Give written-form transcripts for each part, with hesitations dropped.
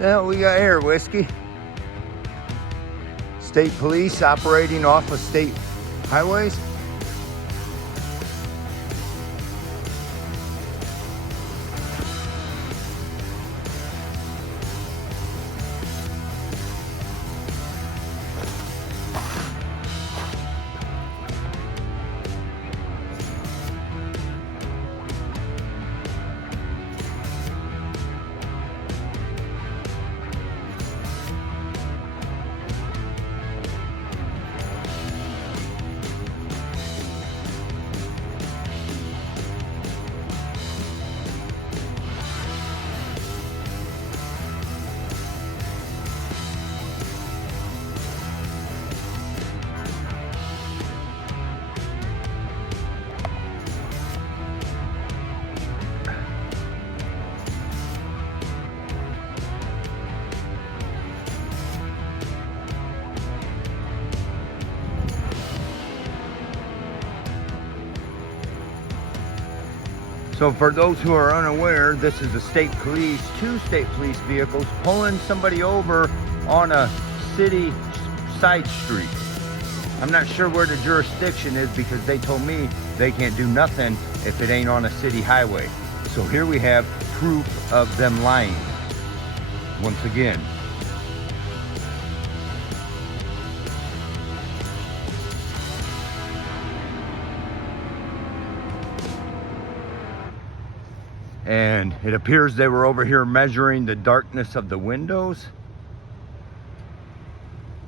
Now we got here, Whiskey. State police operating off of state highways. So for those who are unaware, this is the state police, two state police vehicles pulling somebody over on a city side street. I'm not sure where the jurisdiction is because they told me they can't do nothing if it ain't on a city highway. So here we have proof of them lying once again. And it appears they were over here measuring the darkness of the windows.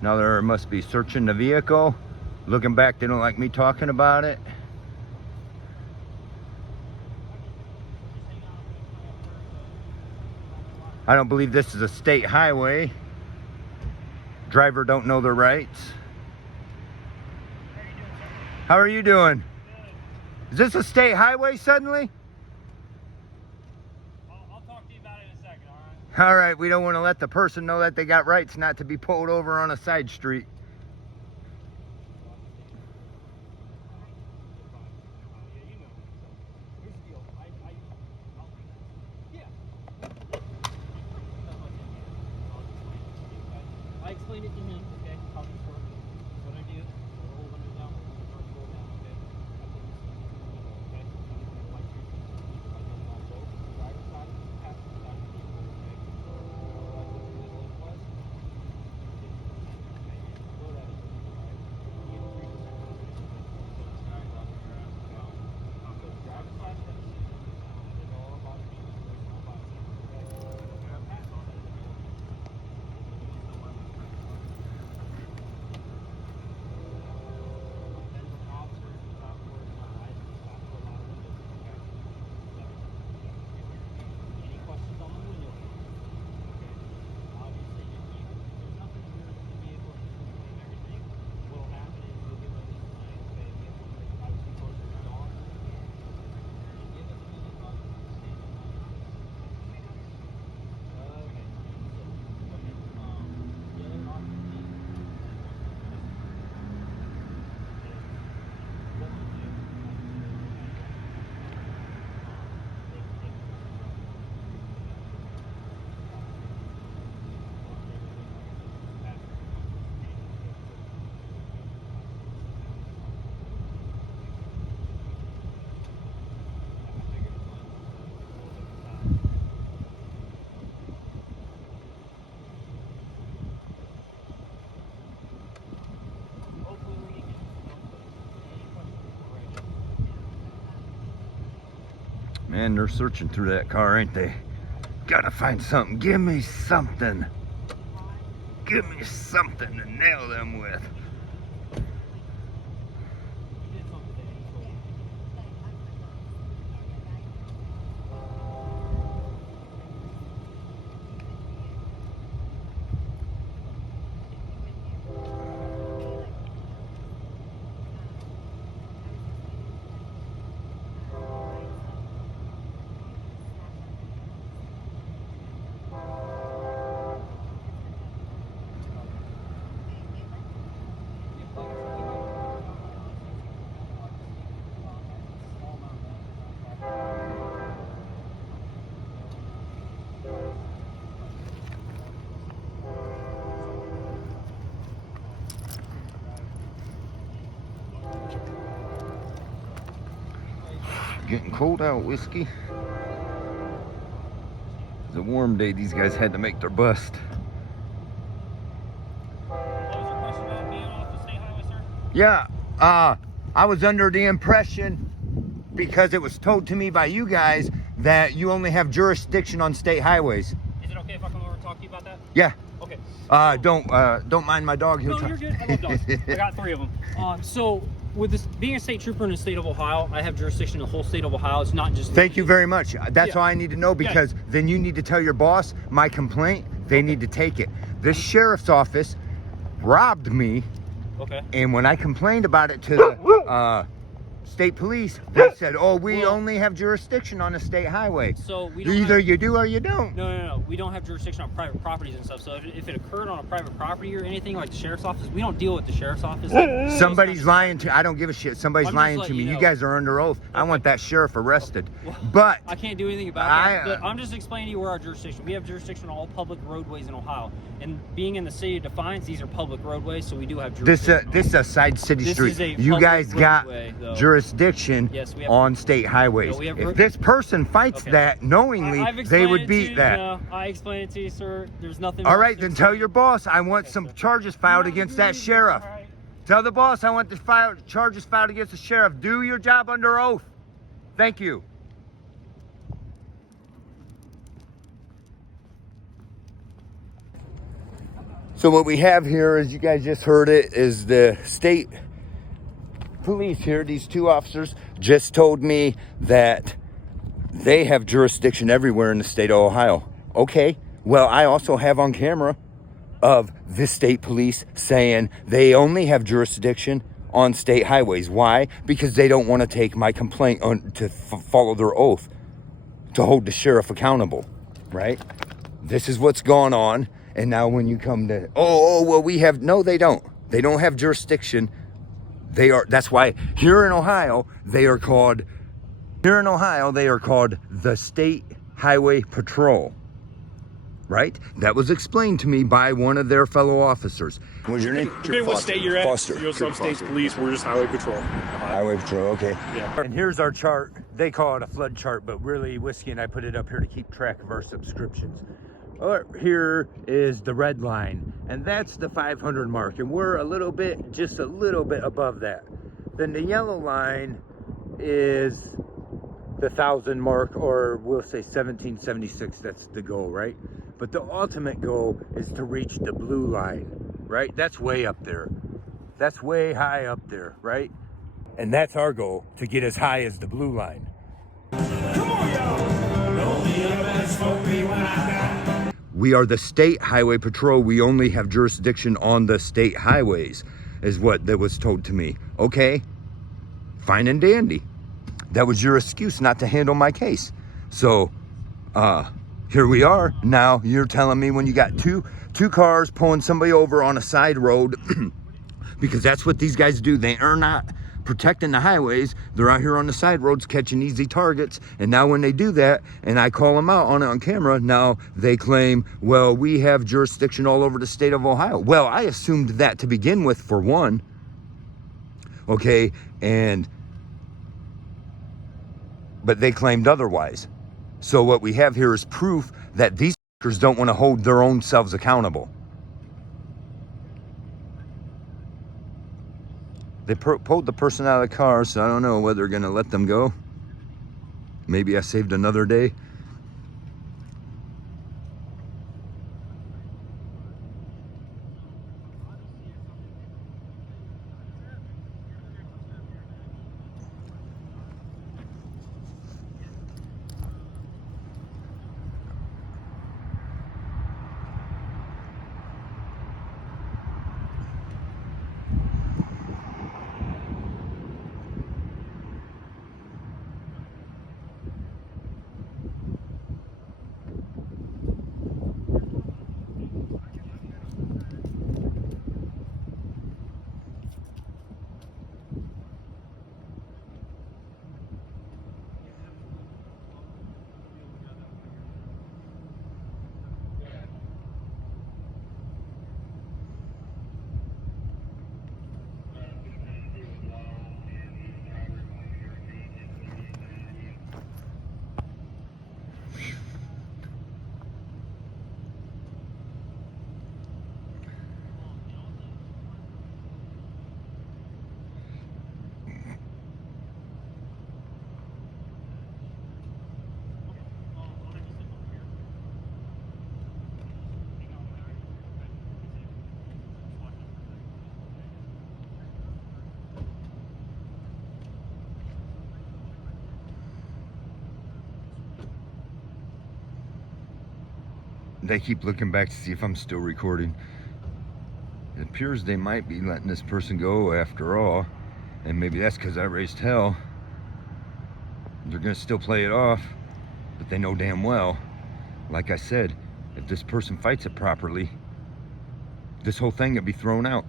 Now they must be searching the vehicle. Looking back, they don't like me talking about it. I don't believe this is a state highway. Driver don't know their rights. How are you doing? Is this a state highway suddenly? All right, we don't want to let the person know that they got rights not to be pulled over on a side street. I explained it to him, okay, how this works. What I do, I roll them down, roll down, okay? Okay? Driver's side, passenger side of the vehicle, okay? Man, they're searching through that car, ain't they? Gotta find something. Give me something. Give me something to nail them with. Getting cold out, whiskey. It's a warm day. These guys had to make their bust. What was your question about being off the state highway, sir? Yeah, I was under the impression, because it was told to me by you guys, that you only have jurisdiction on state highways. Is it okay if I come over and talk to you about that? Yeah. Okay. Don't mind my dog. No, you're good. I love dogs. I got 3 of them. So, with this being a state trooper in the state of Ohio, I have jurisdiction in the whole state of Ohio. It's not just. Thank you very much. That's Yeah. all I need to know, because then you need to tell your boss my complaint. They need to take it. This sheriff's office robbed me, Okay. and when I complained about it to the state police, they said, "Oh, we only have jurisdiction on a state highway. So we don't Either have, you do or you don't." No. We don't have jurisdiction on private properties and stuff. So if it occurred on a private property or anything like the sheriff's office, we don't deal with the sheriff's office. Somebody's lying to. I don't give a shit. Somebody's I'm just lying to letting me. you You know. guys are under oath. I want that sheriff arrested. But I can't do anything about that. But I'm just explaining to you where our jurisdiction. We have jurisdiction on all public roadways in Ohio. And being in the city of Defiance, these are public roadways, so we do have jurisdiction. this is a side city This street. is a You public guys got roadway, though. jurisdiction Yes, we have- on state highways. No, we have If this person fights Okay. that knowingly, I've they explained would it to beat you, that. No, I explained it to you, sir. There's nothing. All else right, to then explain. tell your boss I want some sir. charges filed against that sheriff. All right. Tell the boss I want the charges filed against the sheriff. Do your job under oath. Thank you. So what we have here, as you guys just heard it, is the state police here. These 2 officers just told me that they have jurisdiction everywhere in the state of Ohio. Okay, well, I also have on camera of the state police saying they only have jurisdiction on state highways. Why? Because they don't want to take my complaint on to follow their oath to hold the sheriff accountable, right? This is what's going on. And now when you come to, well, we have, no, they don't. They don't have jurisdiction. That's why here in Ohio, they are called the State Highway Patrol, right? That was explained to me by one of their fellow officers. What's your name? Depending what state you're at, Foster. you're some states police, we're just highway patrol. Highway Patrol, okay. Yeah. And here's our chart. They call it a flood chart, but really, Whiskey and I put it up here to keep track of our subscriptions. Here is the red line, and that's the 500 mark, and we're just a little bit above that. Then the yellow line is the 1,000 mark, or we'll say 1776. That's the goal, right? But the ultimate goal is to reach the blue line, right? That's way up there. That's way high up there, right? And that's our goal, to get as high as the blue line. We are the State Highway Patrol. We only have jurisdiction on the state highways, is what that was told to me. Okay, fine and dandy. That was your excuse not to handle my case. So, here we are. Now you're telling me when you got two cars pulling somebody over on a side road, because that's what these guys do. They are not protecting the highways. They're out here on the side roads catching easy targets. And now when they do that, and I call them out on it on camera, now they claim, well, we have jurisdiction all over the state of Ohio. Well, I assumed that to begin with, for one. Okay, but they claimed otherwise. So what we have here is proof that these fuckers don't want to hold their own selves accountable. They pulled the person out of the car, so I don't know whether they're going to let them go. Maybe I saved another day. they keep looking back to see if I'm still recording. It appears they might be letting this person go after all, and maybe that's because I raised hell. They're gonna still play it off, but they know damn well, like I said, if this person fights it properly, this whole thing would be thrown out.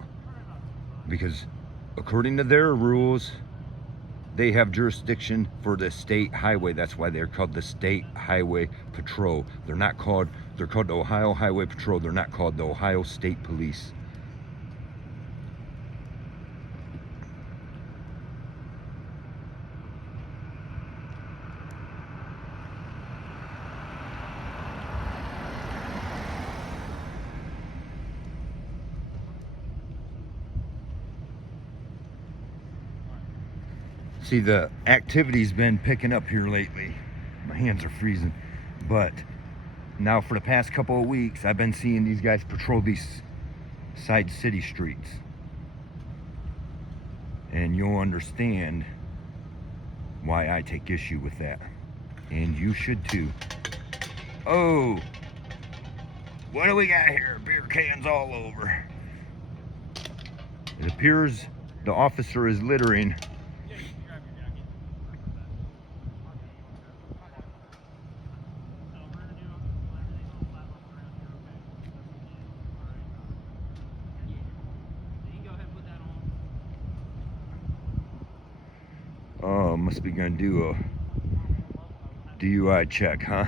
Because according to their rules, they have jurisdiction for the state highway. That's why they're called the State Highway Patrol. They're called the Ohio Highway Patrol. They're not called the Ohio State Police. See, the activity's been picking up here lately. My hands are freezing. But now for the past couple of weeks, I've been seeing these guys patrol these side city streets. And you'll understand why I take issue with that. And you should too. Oh, what do we got here? Beer cans all over. It appears the officer is littering. Oh, must be gonna do a DUI check, huh?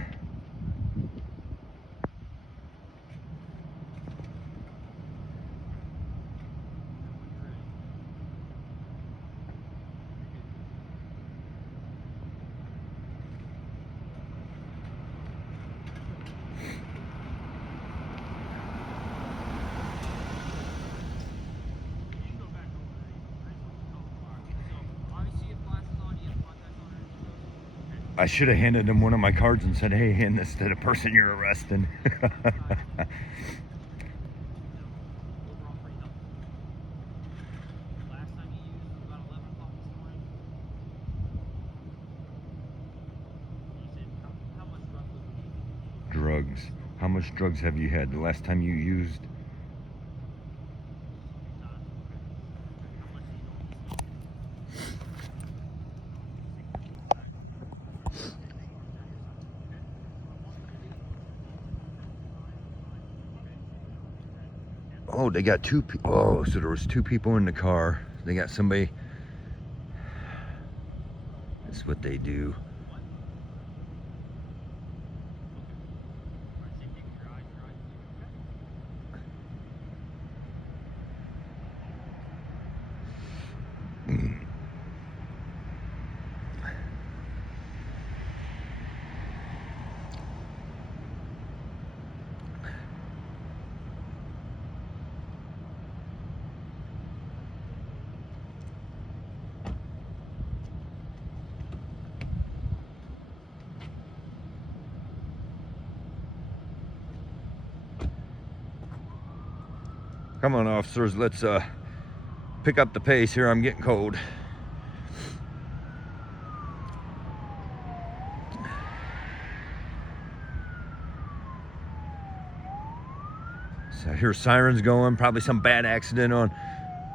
I should have handed him one of my cards and said, hey, hand this to the person you're arresting. Drugs. How much drugs have you had the last time you used? Oh, they got two people. Oh, so there was two people in the car. They got somebody. That's what they do. Come on, officers, let's pick up the pace here. I'm getting cold. So I hear sirens going, probably some bad accident on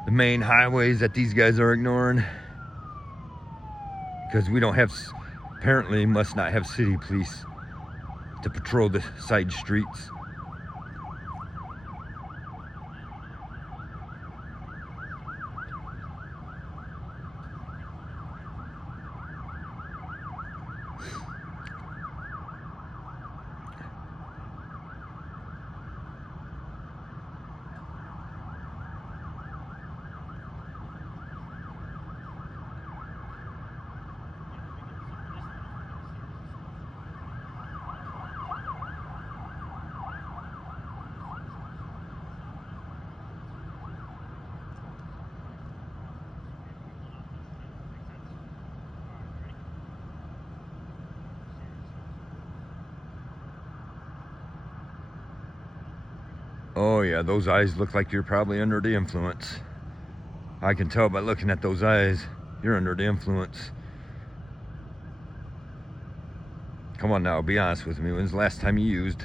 the main highways that these guys are ignoring. Because we don't have, apparently must not have city police to patrol the side streets. Oh yeah, those eyes look like you're probably under the influence. I can tell by looking at those eyes, you're under the influence. Come on now, be honest with me. When's the last time you used?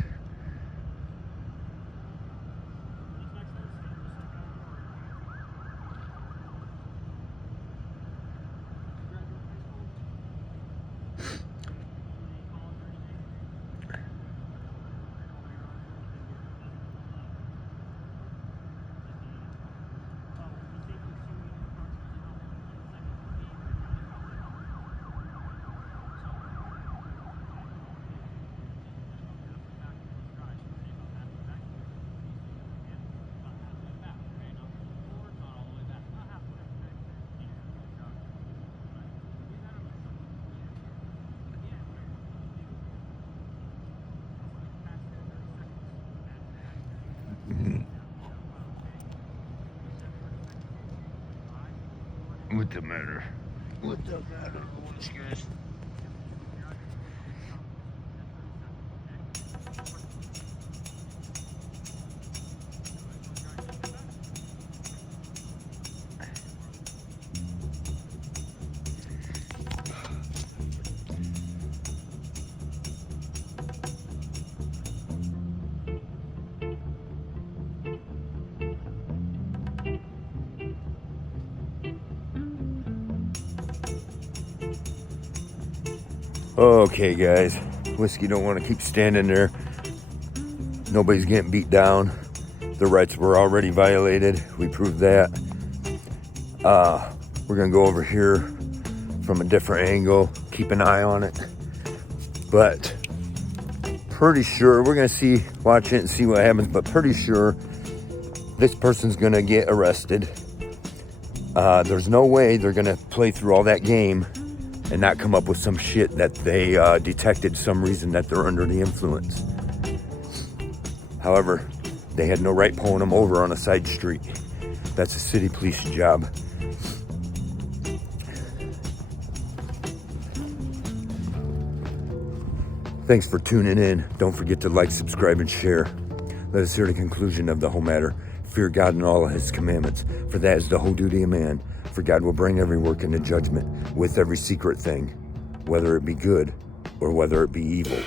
What the matter? What the matter, boys, guys? Okay, guys, Whiskey don't want to keep standing there. Nobody's getting beat down. The rights were already violated. We proved that. We're gonna go over here from a different angle, keep an eye on it. But pretty sure we're gonna watch it and see what happens, but pretty sure this person's gonna get arrested. There's no way they're gonna play through all that game and not come up with some shit that they detected some reason that they're under the influence. However, they had no right pulling them over on a side street. That's a city police job. Thanks for tuning in. Don't forget to like, subscribe, and share. Let us hear the conclusion of the whole matter. Fear God and all of his commandments, for that is the whole duty of man. For God will bring every work into judgment with every secret thing, whether it be good or whether it be evil.